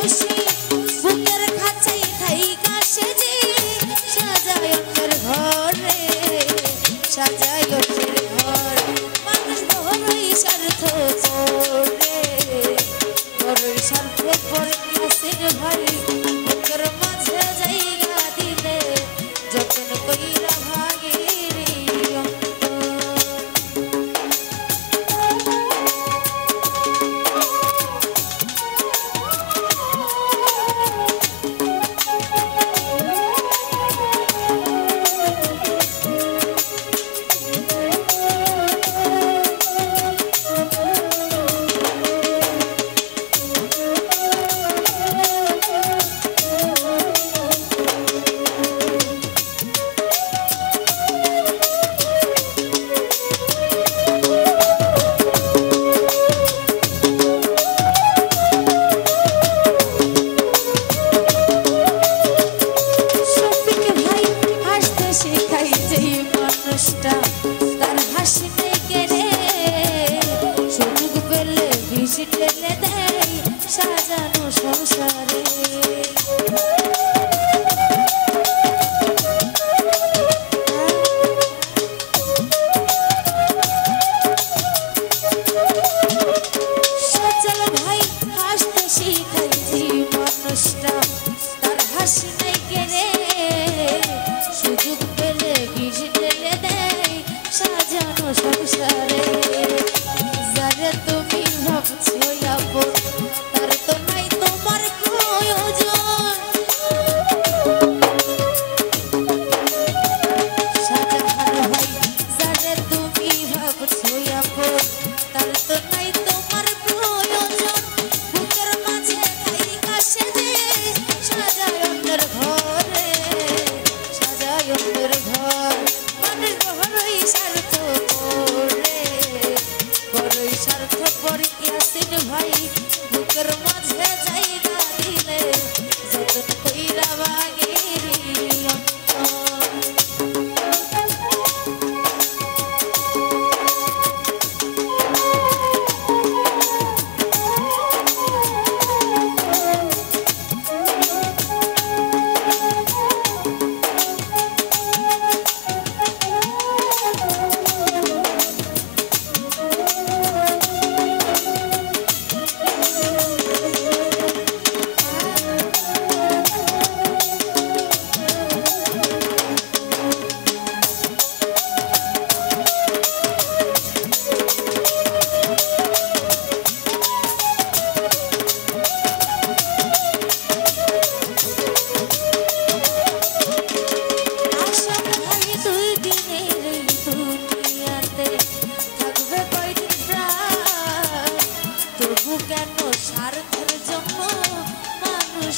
খুশি বুকের খাঁচাই থাইকা সেজে সাজায় অন্যের ঘরে সাজায় অন্যের ঘর মানুষ বড়ই স্বার্থ করে বড়ই স্বার্থ করে আসেন ভাই বুকের মাঝে জায়গা দিলে যতন কইরা ভাগের তার হাসি কেড়ে সুযোগ পেলে ভিসি টেনে দেয় সাজানো সংসারে সচল ভাই হাসতে শিখাই যে মানুষটা তার হাসি নাই কেড়ে সুযোগ পেলে ভিসি সাজানো সংসারে যারে তুমি ভাবছো আপন তার তো নাই তোমার প্রয়োজন সাজাহার ভাই যারে তুমি ভাবছো আপন তার তো নাই তোমার প্রয়োজন বুকের মাঝে থাইকা সেজে সাজায় অন্যের ঘরে সাজায় অন্যের ঘর মানুষ বড়ই স্বার্থ করে বড়ই স্বার্থ করে আসেন ভাই বুকের মাঝে জায়গা দিলে যতন কইরা ভাগের কেন স্বার্থের জন্য মানুষ